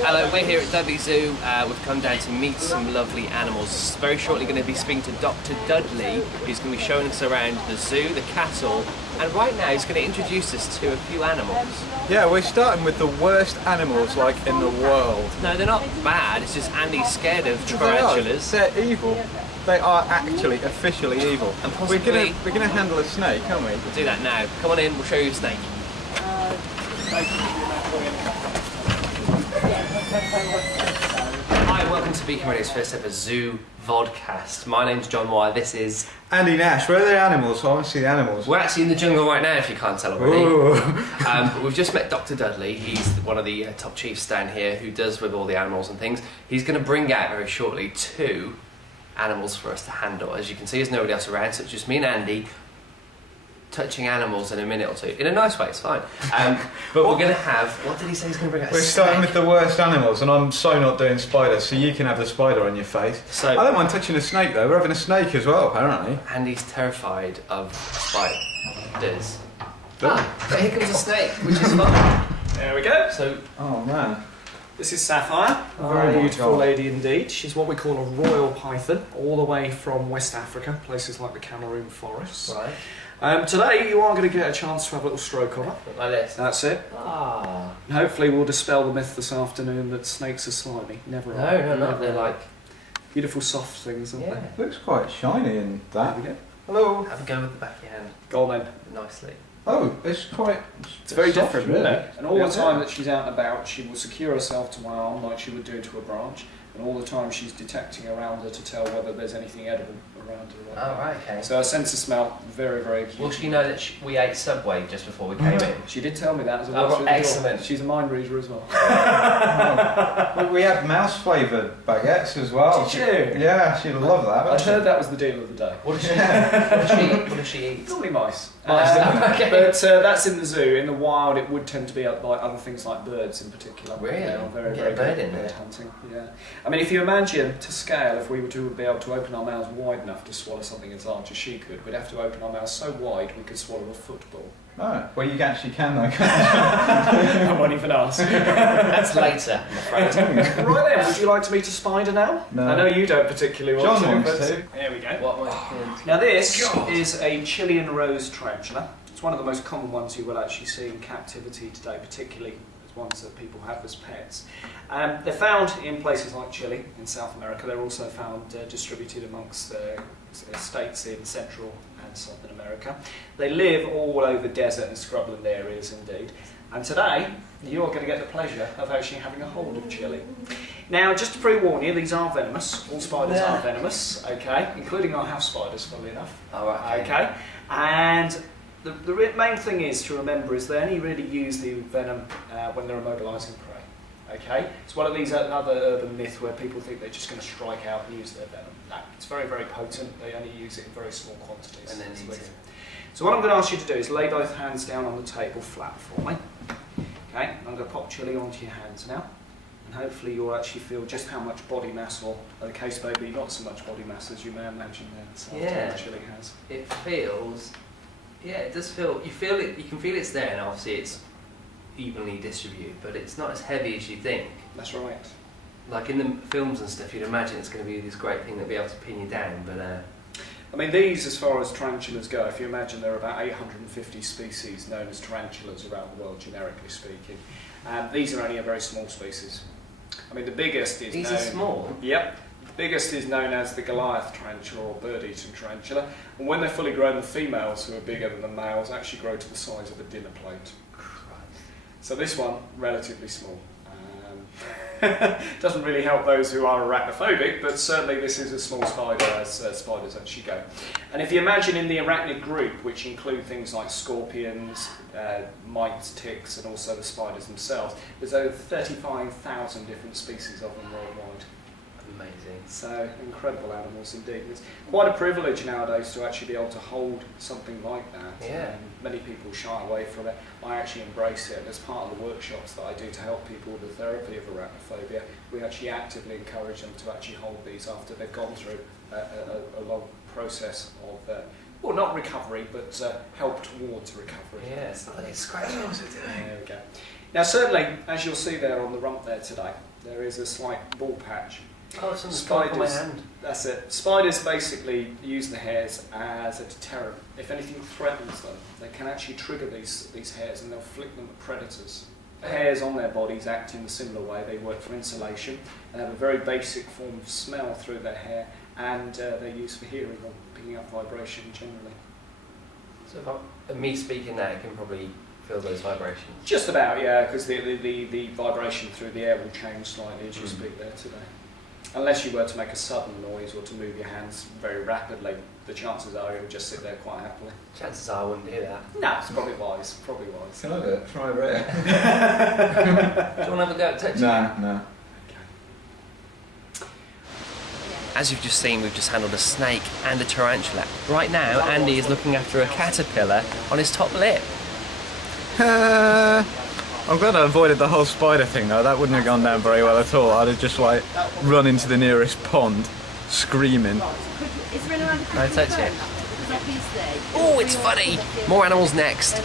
Hello, we're here at Dudley Zoo. We've come down to meet some lovely animals. Very shortly going to be speaking to Dr. Dudley, who's going to be showing us around the zoo, the cattle, and right now he's going to introduce us to a few animals. Yeah, we're starting with the worst animals like in the world. No, they're not bad, it's just Andy's scared of tarantulas. They're evil. They are actually officially evil. And possibly... We're gonna handle a snake, aren't we? We'll do that now. Come on in, we'll show you a snake. Hi, welcome to Beacon Radio's first ever Zoo Vodcast. My name's John Wyer, this is... Andy Nash. Where are the animals? I want to see the animals. We're actually in the jungle right now, if you can't tell already. But we've just met Dr. Dudley. He's one of the top chiefs down here who does with all the animals and things. He's going to bring out very shortly 2 animals for us to handle. As you can see, there's nobody else around, so it's just me and Andy touching animals in a minute or two. In a nice way, it's fine. But we're going to have... What did he say he's going to bring out? We're starting with the worst animals, and I'm so not doing spiders, so you can have the spider on your face. So, I don't mind touching a snake, though. We're having a snake as well, apparently. Andy's terrified of spiders. But here comes a snake, which is fun. There we go. So, oh, man. This is Sapphire, a very beautiful lady indeed. She's what we call a royal python, all the way from West Africa, places like the Cameroon forests. right. Today you are going to get a chance to have a little stroke on her. Like this. That's it. Ah. And hopefully we'll dispel the myth this afternoon that snakes are slimy. Never are. No, not. They're like... Beautiful soft things, aren't they? Looks quite shiny in that. There we go. Hello. Have a go with the back of your hand. Go on then. Nicely. Oh, it's quite... It's very soft, different, really. isn't it? And all the time that she's out and about, she will secure herself to my arm like she would do to a branch. And all the time she's detecting around her to tell whether there's anything edible around her. Oh, right, okay. So her sense of smell, very, very acute. Will she know that we ate Subway just before we came in? She did tell me that as a Oh, excellent. She's a mind reader as well. We had mouse-flavoured baguettes as well. Did you? Yeah, she'd love that. I heard that was the deal of the day. What does she eat? What does she eat? Normally mice. Okay. But that's in the zoo. In the wild, it would tend to be like other things like birds in particular. Really? They are very, Get very a bird good in at bird there. hunting. Yeah. I mean, if you imagine to scale, if we were to be able to open our mouths wide enough to swallow something as large as she could, we'd have to open our mouths so wide we could swallow a football. Oh, well, you actually can though, can't I won't even ask. That's later, I'm afraid. Right then, would you like to meet a spider now? No. I know you don't particularly want John to, wants but to. here we go. What am I doing? Now this is a Chilean rose tarantula. It's one of the most common ones you will actually see in captivity today, particularly as ones that people have as pets. They're found in places like Chile in South America. They're also found distributed amongst states in Central and Southern America. They live all over desert and scrubland areas indeed. And today, you're going to get the pleasure of actually having a hold of Chile. Now, just to pre-warn you, these are venomous. All spiders are venomous, okay, including our house spiders, funnily enough. Oh, right, okay. And the main thing is to remember is they only really use the venom when they're immobilising prey. Okay, it's one of these other urban myths where people think they're just going to strike out and use their venom. No, it's very, very potent. They only use it in very small quantities. And then eat it. So what I'm going to ask you to do is lay both hands down on the table flat for me. Okay, I'm going to pop Chili onto your hands now, and hopefully you'll actually feel just how much body mass, or in the case maybe not so much body mass as you may imagine there. Chili has. It feels... Yeah, it does feel... You feel it. You can feel it's there, and obviously it's evenly distributed, but it's not as heavy as you think. That's right. Like in the films and stuff, you'd imagine it's going to be this great thing that'd be able to pin you down, but... I mean, these, as far as tarantulas go, if you imagine there are about 850 species known as tarantulas around the world, generically speaking. These are only a very small species. I mean, the biggest is These are small? Yep. The biggest is known as the Goliath tarantula, or bird-eating tarantula. And when they're fully grown, the females, who are bigger than the males, actually grow to the size of a dinner plate. So this one, relatively small. Doesn't really help those who are arachnophobic, but certainly this is a small spider as spiders actually go. And if you imagine in the arachnid group, which include things like scorpions, mites, ticks, and also the spiders themselves, there's over 35,000 different species of them worldwide. Amazing. So, incredible animals indeed. It's quite a privilege nowadays to actually be able to hold something like that. Yeah. Many people shy away from it. I actually embrace it. As part of the workshops that I do to help people with the therapy of arachnophobia, we actually actively encourage them to actually hold these after they've gone through a long process of, well, not recovery, but help towards recovery. Yeah, it's like it's scratching. There we go. Now certainly, as you'll see there on the rump there today, there is a slight ball patch. Oh, some spike on my hand. That's it. Spiders basically use the hairs as a deterrent. If anything threatens them, they can actually trigger these hairs and they'll flick them at predators. The hairs on their bodies act in a similar way. They work for insulation. They have a very basic form of smell through their hair, and they're used for hearing or picking up vibration generally. So if me speaking there, it can probably feel those vibrations? Just about, yeah, because the vibration through the air will change slightly as you speak there today. Unless you were to make a sudden noise or to move your hands very rapidly, the chances are you'll just sit there quite happily. Chances are I wouldn't do that. No, it's probably wise. Probably wise. Can I do it? Try over here. Do you want to have a go at touching? No. As you've just seen, we've just handled a snake and a tarantula. Right now, Andy is looking after a caterpillar on his top lip. I'm glad I avoided the whole spider thing though. That wouldn't have gone down very well at all. I'd have just like run into the nearest pond, screaming. Can I touch it? Oh, it's funny! More animals next.